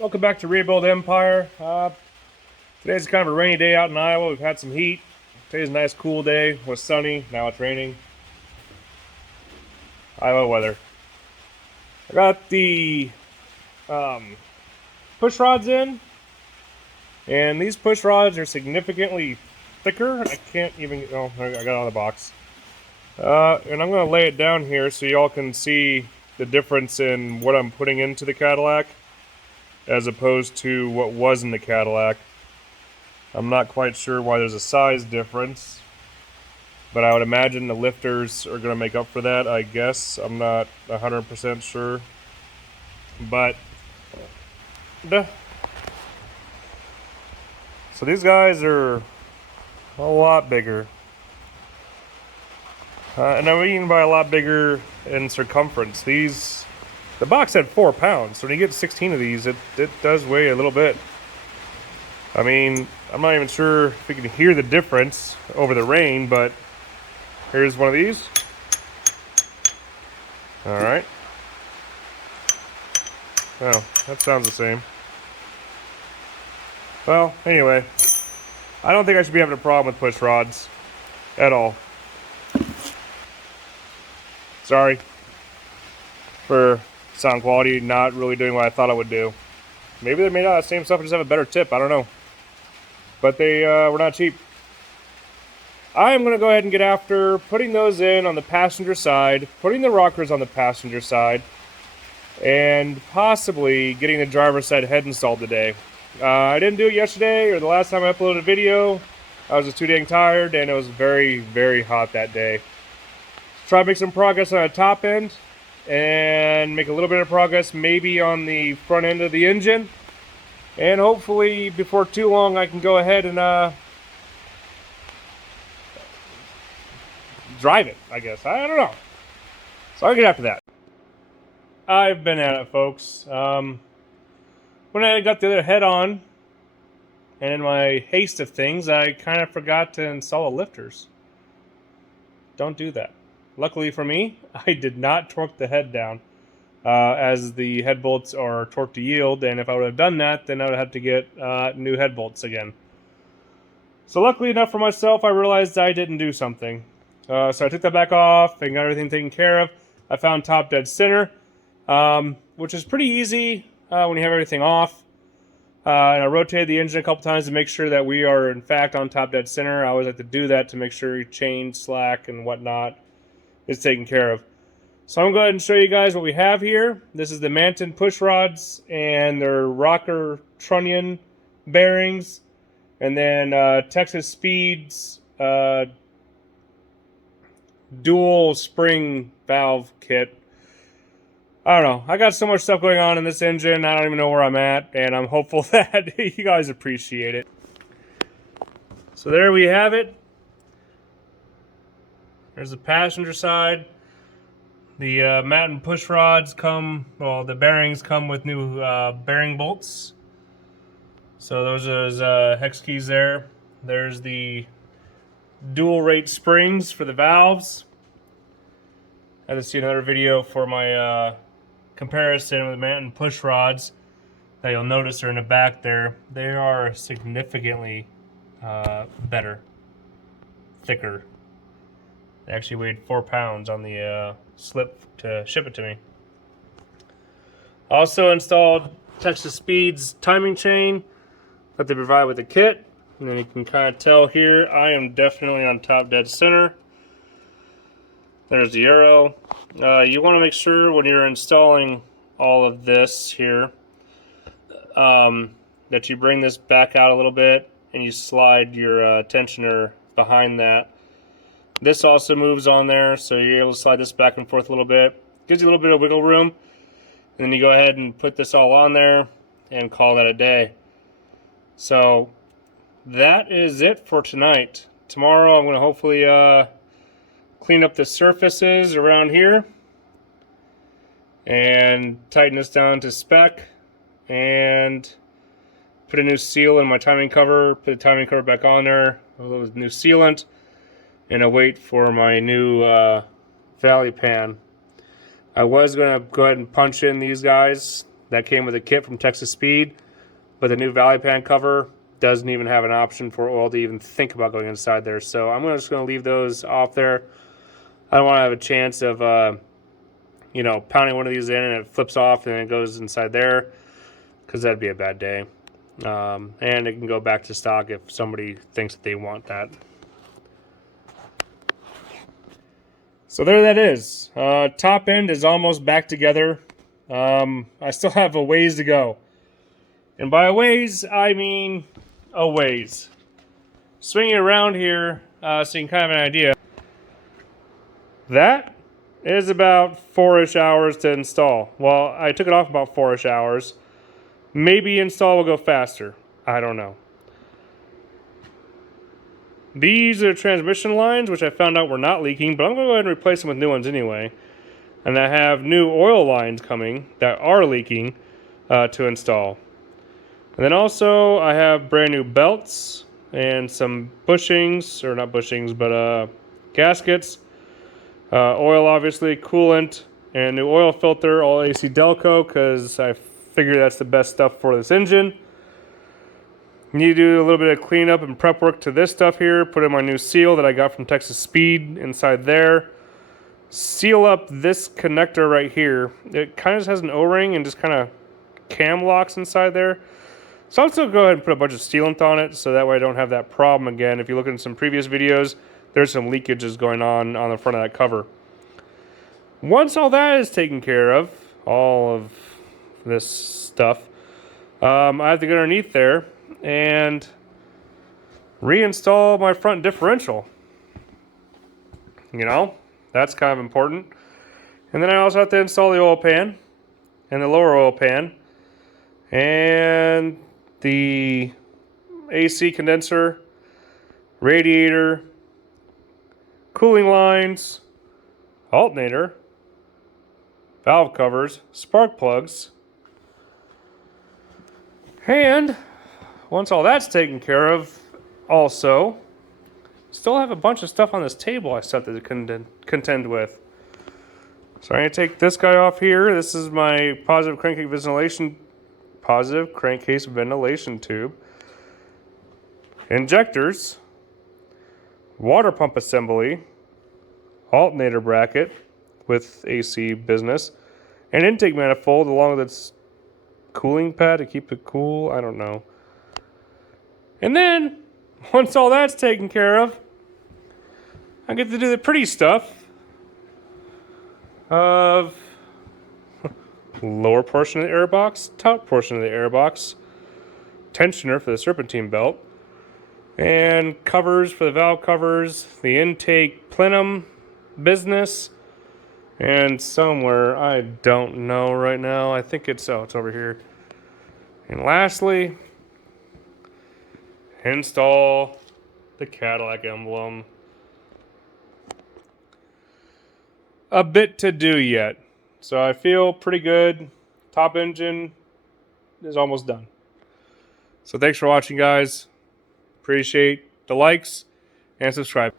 Welcome back to Rebuild Empire. Today's kind of a rainy day out in Iowa. We've had some heat. Today's a nice cool day. It was sunny. Now it's raining. Iowa weather. I got the push rods in, and these push rods are significantly thicker. I can't even. Oh, I got it on the box. And I'm going to lay it down here so y'all can see the difference in what I'm putting into the Cadillac as opposed to what was in the Cadillac. I'm not quite sure why there's a size difference, but I would imagine the lifters are going to make up for that, I guess. I'm not 100% sure. But, so these guys are a lot bigger. And I mean by a lot bigger in circumference. The box had 4 pounds, so when you get 16 of these, it does weigh a little bit. I mean, I'm not even sure if you can hear the difference over the rain, but here's one of these. All right. Oh, that sounds the same. Well, anyway, I don't think I should be having a problem with push rods at all. Sorry for sound quality not really doing what I thought it would do. Maybe they're made out of the same stuff and just have a better tip. I don't know. But they were not cheap. I am going to go ahead and get after putting those in on the passenger side, putting the rockers on the passenger side, and possibly getting the driver's side head installed today. I didn't do it yesterday or the last time I uploaded a video. I was just too dang tired, and it was very, very hot that day. Try to make some progress on the top end and make a little bit of progress maybe on the front end of the engine. And hopefully before too long I can go ahead and drive it, I guess. I don't know. So I'll get after that. I've been at it, folks. When I got the other head on, and in my haste of things, I kind of forgot to install the lifters. Don't do that. Luckily for me, I did not torque the head down, as the head bolts are torqued to yield, and if I would have done that, then I would have to get new head bolts again. So luckily enough for myself, I realized I didn't do something. So I took that back off and got everything taken care of. I found top dead center, which is pretty easy when you have everything off. And I rotated the engine a couple times to make sure that we are in fact on top dead center. I always like to do that to make sure chain, slack, and whatnot is taken care of. So I'm going to go ahead and show you guys what we have here. This is the Manton push rods and their rocker trunnion bearings. And then Texas Speed's dual spring valve kit. I don't know. I got so much stuff going on in this engine, I don't even know where I'm at, and I'm hopeful that you guys appreciate it. So there we have it. There's the passenger side. The Manton push rods come, well, the bearings come with new bearing bolts. So those are hex keys there. There's the dual rate springs for the valves. I had to see another video for my comparison with Manton push rods that you'll notice are in the back there. They are significantly better, thicker. They actually weighed 4 pounds on the slip to ship it to me. Also installed Texas Speed's timing chain that they provide with the kit. And then you can kind of tell here, I am definitely on top dead center. There's the arrow. You want to make sure when you're installing all of this here that you bring this back out a little bit and you slide your tensioner behind that. This also moves on there, so you're able to slide this back and forth a little bit. Gives you a little bit of wiggle room. And then you go ahead and put this all on there and call that a day. So that is it for tonight. Tomorrow I'm going to hopefully clean up the surfaces around here and tighten this down to spec and put a new seal in my timing cover, put the timing cover back on there, a little new sealant, and await for my new valley pan. I was going to go ahead and punch in these guys that came with a kit from Texas Speed, but the new Valley Pan cover doesn't even have an option for oil to even think about going inside there. So I'm just going to leave those off there. I don't want to have a chance of, pounding one of these in and it flips off and it goes inside there, because that'd be a bad day. And it can go back to stock if somebody thinks that they want that. So there that is. Top end is almost back together. I still have a ways to go. And by a ways, I mean a ways. Swinging around here so you can kind of have an idea. That is about 4-ish hours to install. Well, I took it off about 4-ish hours. Maybe install will go faster. I don't know. These are transmission lines, which I found out were not leaking, but I'm going to go ahead and replace them with new ones anyway. And I have new oil lines coming that are leaking to install. And then also I have brand new belts and some bushings, or not bushings, but gaskets. Oil, obviously, coolant, and new oil filter, all AC Delco, because I figure that's the best stuff for this engine. Need to do a little bit of cleanup and prep work to this stuff here. Put in my new seal that I got from Texas Speed inside there. Seal up this connector right here. It kind of just has an O-ring and just kind of cam locks inside there. So I'll still go ahead and put a bunch of sealant on it so that way I don't have that problem again. If you look in some previous videos, there's some leakages going on the front of that cover. Once all that is taken care of, all of this stuff, I have to get underneath there and reinstall my front differential. That's kind of important. And then I also have to install the oil pan and the lower oil pan and the AC condenser, radiator, cooling lines, alternator, valve covers, spark plugs. And once all that's taken care of, also, still have a bunch of stuff on this table I still have to contend with. So I'm going to take this guy off here. This is my positive crankcase ventilation tube. Injectors. Water pump assembly. Alternator bracket with AC business. An intake manifold along with its cooling pad to keep it cool. I don't know. And then, once all that's taken care of, I get to do the pretty stuff of lower portion of the airbox, top portion of the airbox, tensioner for the serpentine belt, and covers for the valve covers, the intake plenum business, and somewhere, I don't know right now, I think it's over here. And lastly, install the Cadillac emblem. A bit to do yet. So I feel pretty good. Top engine is almost done. So thanks for watching, guys. Appreciate the likes and subscribe.